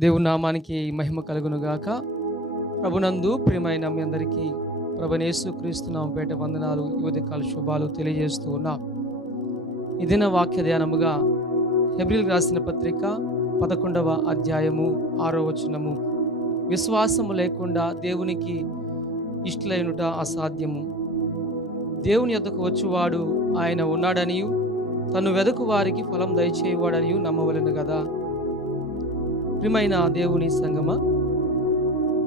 దేవుని నామానికి మహిమ కలుగును గాక. ప్రభునందు ప్రియమైన మీ అందరికీ ప్రభునేసు క్రీస్తు నామం పేట వందనాలు, ఉదయకాల శుభాలు తెలియజేస్తూ ఉన్నాం. ఈ దిన వాక్య ధ్యానముగా హెబ్రీయులకు రాసిన పత్రిక 11వ అధ్యాయము 6వ వచనము. విశ్వాసము లేకుండా దేవునికి ఇష్టలైనట అసాధ్యము. దేవుని యొద్దకు వచ్చువాడు ఆయన ఉన్నాడనియు తను వెదకు వారికి ఫలం దయచేయవాడనియు నమ్మవలెను కదా. ప్రియమైన దేవుని సంగమ,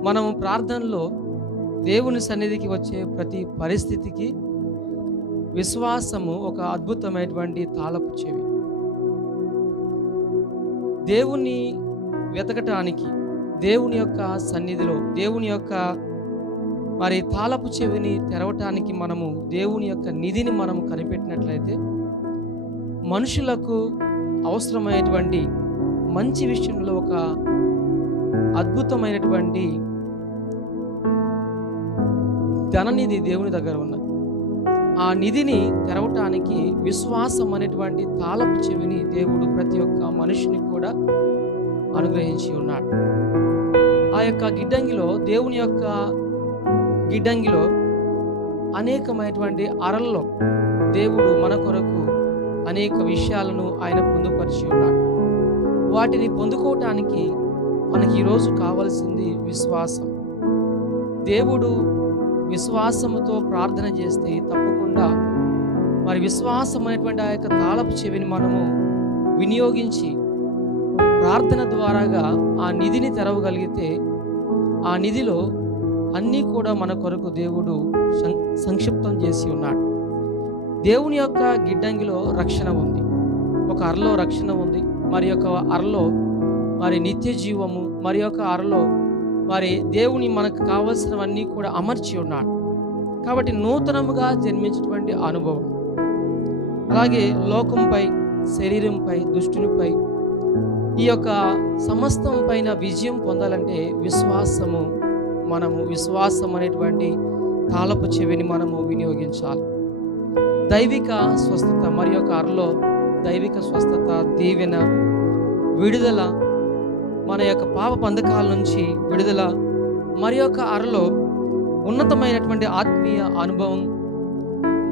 మనము ప్రార్థనలో దేవుని సన్నిధికి వచ్చే ప్రతి పరిస్థితికి విశ్వాసము ఒక అద్భుతమైనటువంటి తాళపు చెవి. దేవుని వెతకటానికి దేవుని యొక్క సన్నిధిలో దేవుని యొక్క తాళపు చెవిని తెరవటానికి మనము దేవుని యొక్క నిధిని మనము కనిపెట్టినట్లయితే మనుషులకు అవసరమైనటువంటి మంచి విషయంలో ఒక అద్భుతమైనటువంటి ధననిధి దేవుని దగ్గర ఉన్నది. ఆ నిధిని తెరవటానికి విశ్వాసం అనేటువంటి తాళపు చెవిని దేవుడు ప్రతి ఒక్క మనిషిని కూడా అనుగ్రహించి ఉన్నాడు. ఆ యొక్క దేవుని యొక్క గిడ్డంగిలో అనేకమైనటువంటి అరల్లో దేవుడు మన కొరకు అనేక విషయాలను ఆయన పొందుపరిచి ఉన్నాడు. వాటిని పొందుకోవటానికి మనకి ఈరోజు కావలసింది విశ్వాసం. దేవుడు విశ్వాసముతో ప్రార్థన చేస్తే తప్పకుండా విశ్వాసం అనేటువంటి ఆ యొక్క తాళపు చెవిని మనము వినియోగించి ప్రార్థన ద్వారాగా ఆ నిధిని తెరవగలిగితే ఆ నిధిలో అన్నీ కూడా మన కొరకు దేవుడు సంక్షిప్తం చేసి ఉన్నాడు. దేవుని యొక్క గిడ్డంగిలో రక్షణ ఉంది, ఒక అరలో రక్షణ ఉంది, మరి యొక్క అరలో నిత్య జీవము, మరి యొక్క అరలో దేవుని మనకు కావలసినవన్నీ కూడా అమర్చి ఉన్నాడు. కాబట్టి నూతనముగా జన్మించినటువంటి అనుభవం, అలాగే లోకంపై, శరీరంపై, దుష్టునిపై, ఈ యొక్క సమస్తం పైన విజయం పొందాలంటే విశ్వాసం అనేటువంటి తాళపు చెవిని మనము వినియోగించాలి. దైవిక స్వస్థత, మరి యొక్క అరలో దైవిక స్వస్థత, దీవెన, విడుదల, మన యొక్క పాప బంధకాల నుంచి విడుదల, మరి యొక్క అరలో ఉన్నతమైనటువంటి ఆత్మీయ అనుభవం,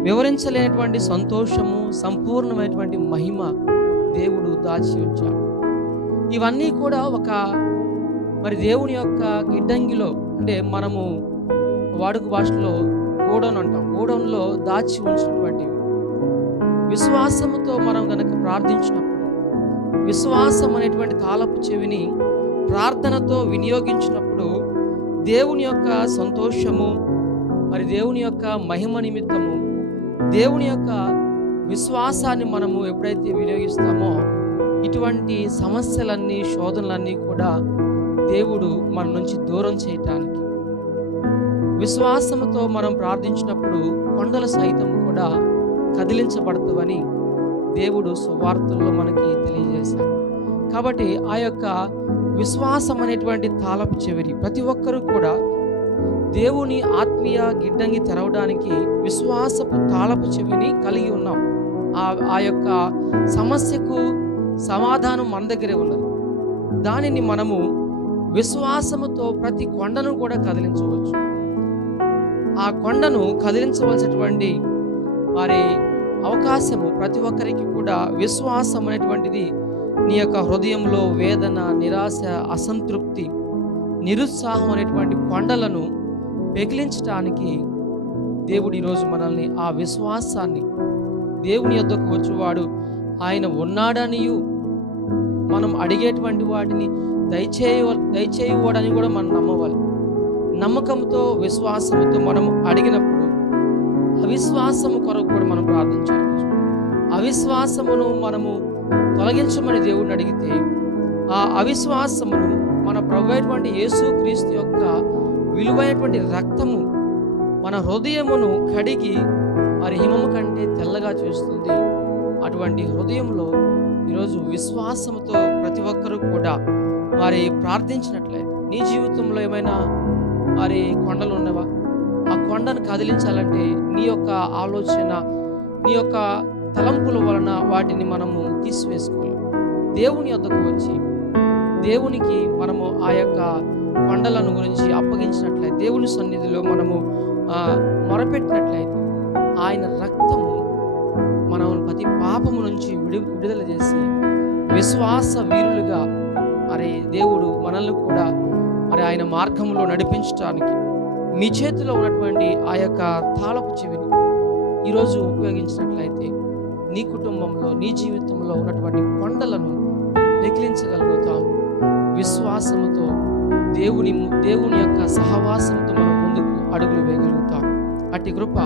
వివరించలేనటువంటి సంతోషము, సంపూర్ణమైనటువంటి మహిమ దేవుడు దాచి ఉంచాడు. ఇవన్నీ కూడా ఒక దేవుని యొక్క గిడ్డంగిలో, అంటే మనము వాడుక భాషలో గోడౌన్ అంటాం, గోడౌన్లో దాచి ఉంచినటువంటివి. విశ్వాసముతో మనం గనక ప్రార్థించినప్పుడు విశ్వాసం అనేటువంటి తాళపు చెవిని ప్రార్థనతో వినియోగించినప్పుడు దేవుని యొక్క సంతోషము, దేవుని యొక్క మహిమ నిమిత్తము దేవుని యొక్క విశ్వాసాన్ని మనము ఎప్పుడైతే వినియోగిస్తామో ఇటువంటి సమస్యలన్నీ, శోధనలన్నీ కూడా దేవుడు మన నుంచి దూరం చేయటానికి, విశ్వాసముతో మనం ప్రార్థించినప్పుడు కొండలు సైతం కూడా కదిలించబడతావని దేవుడు సువార్తల్లో మనకి తెలియజేశాడు. కాబట్టి ఆ యొక్క విశ్వాసం అనేటువంటి తాళపు చెవిని ప్రతి ఒక్కరూ కూడా దేవుని ఆత్మీయ గిడ్డంగి తెరవడానికి విశ్వాసపు తాళపు చెవిని కలిగి ఉన్నాం. ఆ యొక్క సమస్యకు సమాధానం మన దగ్గరే ఉన్నది. దానిని మనము విశ్వాసముతో ప్రతి కొండను కూడా కదిలించవచ్చు. ఆ కొండను కదిలించవలసినటువంటి అవకాశము ప్రతి ఒక్కరికి కూడా విశ్వాసం అనేటువంటిది నీ యొక్క హృదయంలో వేదన, నిరాశ, అసంతృప్తి, నిరుత్సాహం అనేటువంటి కొండలను పెకిలించటానికి దేవుడు ఈరోజు మనల్ని ఆ విశ్వాసాన్ని, దేవుని యొద్దకు వచ్చేవాడు ఆయన ఉన్నాడనియు మనం అడిగేటువంటి వాటిని దయచేయవాడని కూడా మనం నమ్మవాలి. నమ్మకంతో, విశ్వాసంతో మనం అడిగినప్పుడు అవిశ్వాసము కొరకు కూడా మనం ప్రార్థించవచ్చు. అవిశ్వాసమును మనము తొలగించమని దేవుడిని అడిగితే ఆ అవిశ్వాసమును మన ప్రభువైనటువంటి యేసుక్రీస్తు యొక్క విలువైనటువంటి రక్తము మన హృదయమును కడిగి హిమము కంటే తెల్లగా చేస్తుంది. అటువంటి హృదయంలో ఈరోజు విశ్వాసముతో ప్రతి ఒక్కరూ కూడా ప్రార్థించినట్లయితే నీ జీవితంలో ఏమైనా కొండలు ఉన్నవా? ఆ కొండను కదిలించాలంటే నీ యొక్క ఆలోచన, నీ యొక్క తలంపుల వలన వాటిని మనము తీసివేసుకోవాలి. దేవుని యొద్దకు వచ్చి దేవునికి మనము ఆ యొక్క కొండలను గురించి అప్పగించినట్లయితే, దేవుని సన్నిధిలో మనము మొరపెట్టినట్లయితే, ఆయన రక్తము మనం ప్రతి పాపము నుంచి విడుదల చేసి విశ్వాస వీరులుగా మరి దేవుడు మనల్ని కూడా మరి ఆయన మార్గంలో నడిపించడానికి మీ చేతిలో ఉన్నటువంటి ఆ యొక్క తాళపు చెవిని ఈరోజు ఉపయోగించినట్లయితే నీ కుటుంబంలో, నీ జీవితంలో ఉన్నటువంటి కొండలను పెకిలించగలుగుతాం. విశ్వాసముతో దేవుని యొక్క సహవాసంతో మనం ముందుకు అడుగులు వేయగలుగుతాం. అట్టి కృప